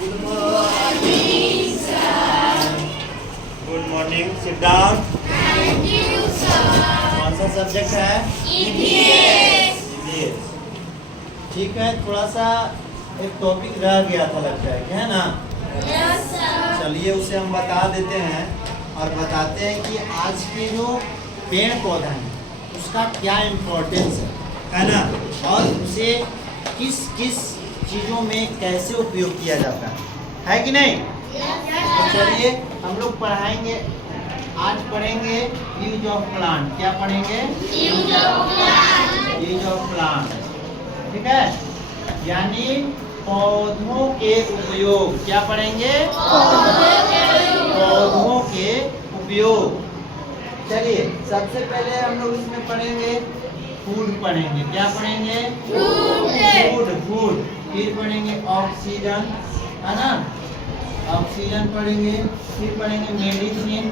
Good morning, sir. Good morning. Sit down. Thank you, sir. कौन सा subject है? EVS. EVS. ठीक है, थोड़ा सा एक टॉपिक रह गया था लगता है, क्या है ना? Yes, sir. चलिए उसे हम बता देते हैं और बताते हैं कि आज के जो पेड़ पौधा है उसका क्या इम्पोर्टेंस है ना? और उसे किस किस चीज़ों में कैसे उपयोग किया जाता है कि नहीं? तो चलिए हम लोग पढ़ाएंगे, आज पढ़ेंगे यूज ऑफ प्लांट। क्या पढ़ेंगे? Use of plant. Use of plant, ठीक है, यानी पौधों के उपयोग। क्या पढ़ेंगे? पौधों के उपयोग। चलिए सबसे पहले हम लोग इसमें पढ़ेंगे फूड पढ़ेंगे। क्या पढ़ेंगे? Food food. फिर पढ़ेंगे ऑक्सीजन, है ना? ऑक्सीजन पढ़ेंगे। फिर पढ़ेंगे मेडिसिन,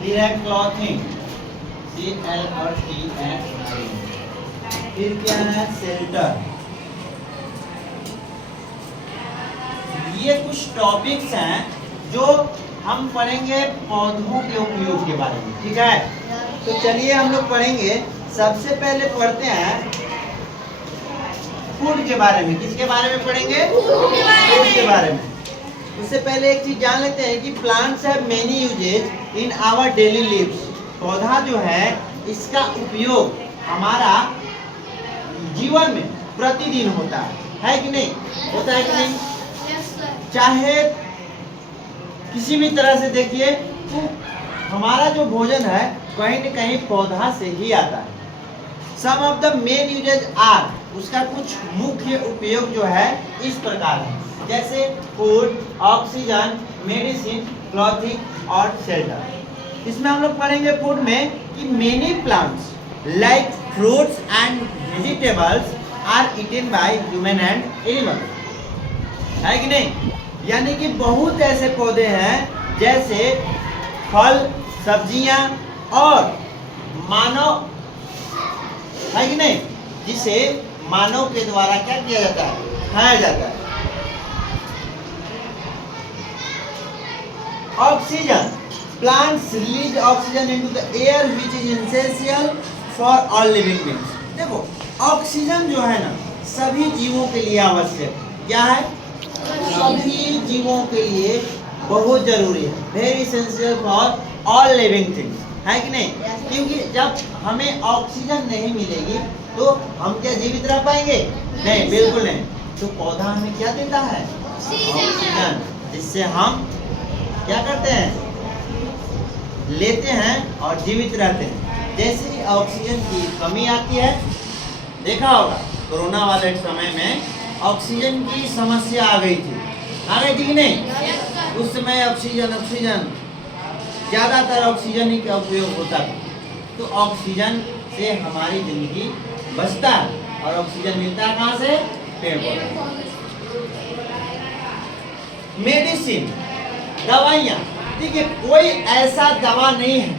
फिर है क्लॉथिंग, CLOTH। फिर क्या है? शेल्टर। ये कुछ टॉपिक्स हैं जो हम पढ़ेंगे पौधों के उपयोग के बारे में, ठीक है? तो चलिए हम लोग पढ़ेंगे। सबसे पहले पढ़ते हैं फूड के बारे में। किसके बारे में पढ़ेंगे? फूड के बारे में। उससे पहले एक चीज जान लेते हैं कि plants have many usages in our daily lives. पौधा जो है इसका उपयोग हमारा जीवन में प्रतिदिन होता है कि नहीं? होता है कि नहीं? Yes, sir. चाहे किसी भी तरह से देखिए तो हमारा जो भोजन है कहीं न कहीं पौधा से ही आता है। Some of the main usages are, उसका कुछ मुख्य उपयोग जो है इस प्रकार है, जैसे फूड, ऑक्सीजन, मेडिसिन, क्लॉथिंग और शेल्टर। इसमें हम लोग पढ़ेंगे फूड में कि many plants like fruits and vegetables are eaten by human and animals. है कि नहीं? यानी कि बहुत ऐसे पौधे हैं जैसे फल, सब्जियां और मानव, है कि नहीं, जिसे मानव के द्वारा क्या किया जाता है? खाया जाता है। Oxygen, plants release oxygen into the air which is essential for all living beings. देखो ऑक्सीजन जो है ना सभी जीवों के लिए आवश्यक। क्या है? सभी जीवों के लिए बहुत जरूरी है, very essential for all living things, है कि नहीं? क्योंकि जब हमें ऑक्सीजन नहीं मिलेगी तो हम क्या जीवित रह पाएंगे? नहीं, बिल्कुल नहीं। तो पौधा हमें क्या देता है? ऑक्सीजन, जिससे हम क्या करते हैं? लेते हैं और जीवित रहते हैं। जैसे ही ऑक्सीजन की कमी आती है, देखा होगा कोरोना वाले समय में ऑक्सीजन की समस्या आ गई थी कि नहीं? उस समय ऑक्सीजन ज़्यादातर ऑक्सीजन ही का उपयोग होता था। तो ऑक्सीजन से हमारी जिंदगी बचता है और ऑक्सीजन मिलता है कहाँ से? पेड़ पौधे। मेडिसिन, दवाइयाँ। देखिए कोई ऐसा दवा नहीं है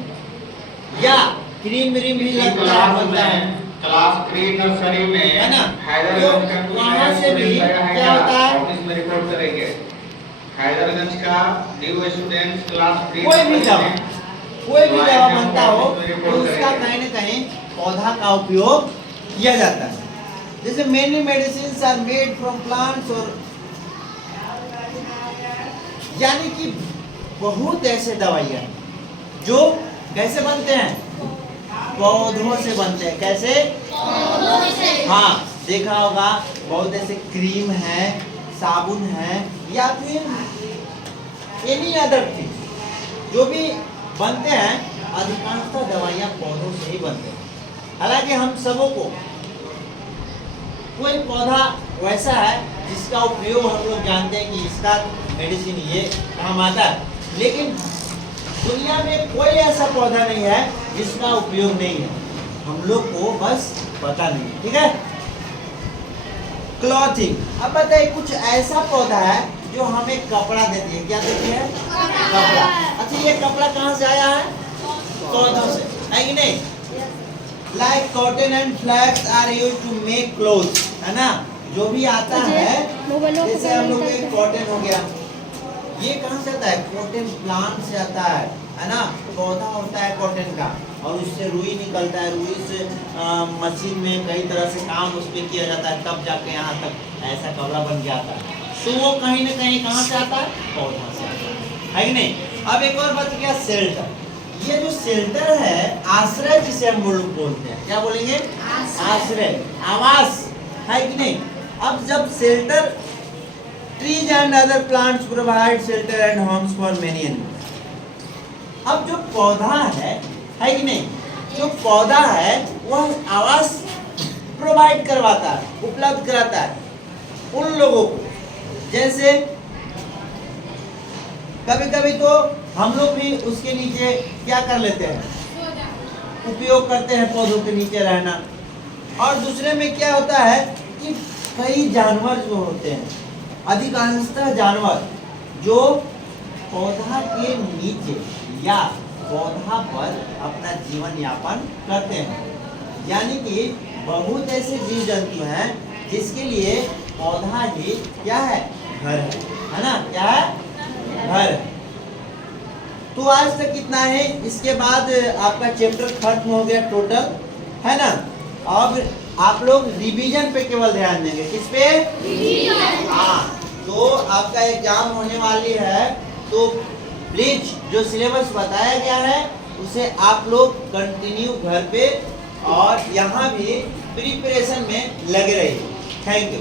या क्रीम व्रीम भी लगता है क्लास 3 नर्सरी में है ना, हैदरगंज का तो वहाँ से भी क्या होता है? ऑफिस में रिपोर्ट करेंगे। हैदरगंज का न्यू स्टूडेंट्स क्लास 3 कोई भी दवा बनता हो तो उसका कहीं न कहीं पौधा का उपयोग किया जाता है। जैसे many medicines are made from plants, और यानी कि बहुत ऐसे दवाइयाँ हैं जो कैसे बनते हैं? पौधों से बनते हैं। कैसे? हाँ, देखा होगा बहुत ऐसे क्रीम है, साबुन है, या फिर एनी अदर थिंग जो भी बनते हैं, अधिकांशतः दवाइयाँ पौधों से ही बनते हैं। हालांकि हम सबों को कोई पौधा वैसा है जिसका उपयोग हम लोग जानते हैं कि इसका मेडिसिन ये काम आता है, लेकिन दुनिया में कोई ऐसा पौधा नहीं है जिसका उपयोग नहीं है, हम लोग को बस पता नहीं है, ठीक है? क्लॉथिंग, अब बताइए कुछ ऐसा पौधा है जो हमें कपड़ा देती है। क्या देती है? कपड़ा। अच्छा, ये कपड़ा कहाँ से आया है? पौधों से, है कि नहीं? Like cotton and flax are used to make clothes, है ना? जो भी आता है, जैसे हम लोग एक कॉटन हो गया, ये कहाँ से आता है? कॉटन प्लांट से आता है ना? पौधा होता है कॉटन का, और उससे रुई निकलता है, रुई से मशीन में कई तरह से काम उस पर किया जाता है, तब जाके यहाँ तक ऐसा कपड़ा बन के आता है। तो वो कहीं ना कहीं कहाँ से आता है? पौधा से आता है कि नहीं? अब एक और बच गया शेल्टर। ये जो शेल्टर है, आश्रय जिसे हम लोग बोलते हैं, क्या बोलेंगे? आश्रय, आवास, है कि नहीं? अब जब shelter, trees and other plants provide shelter and Holmes for many animals. अब जो पौधा है कि नहीं? जो पौधा है वह आवास प्रोवाइड करवाता है, उपलब्ध कराता है उन लोगों को। जैसे कभी कभी तो हम लोग भी उसके नीचे क्या कर लेते हैं? उपयोग करते हैं पौधों के नीचे रहना। और दूसरे में क्या होता है कि कई जानवर जो होते हैं, अधिकांशतः जानवर जो पौधा के नीचे या पौधा पर अपना जीवन यापन करते हैं, यानी कि बहुत ऐसे जीव जंतु हैं जिसके लिए पौधा ही क्या है? घर है ना? क्या है? घर। तो आज तक इतना है। इसके बाद आपका चैप्टर खत्म हो गया टोटल, है ना? अब आप लोग रिवीजन पे केवल ध्यान देंगे। किस पे? रिवीजन। हाँ, तो आपका एग्जाम होने वाली है, तो प्लीज जो सिलेबस बताया गया है उसे आप लोग कंटिन्यू घर पे और यहाँ भी प्रिपरेशन में लगे रहिए। Thank you.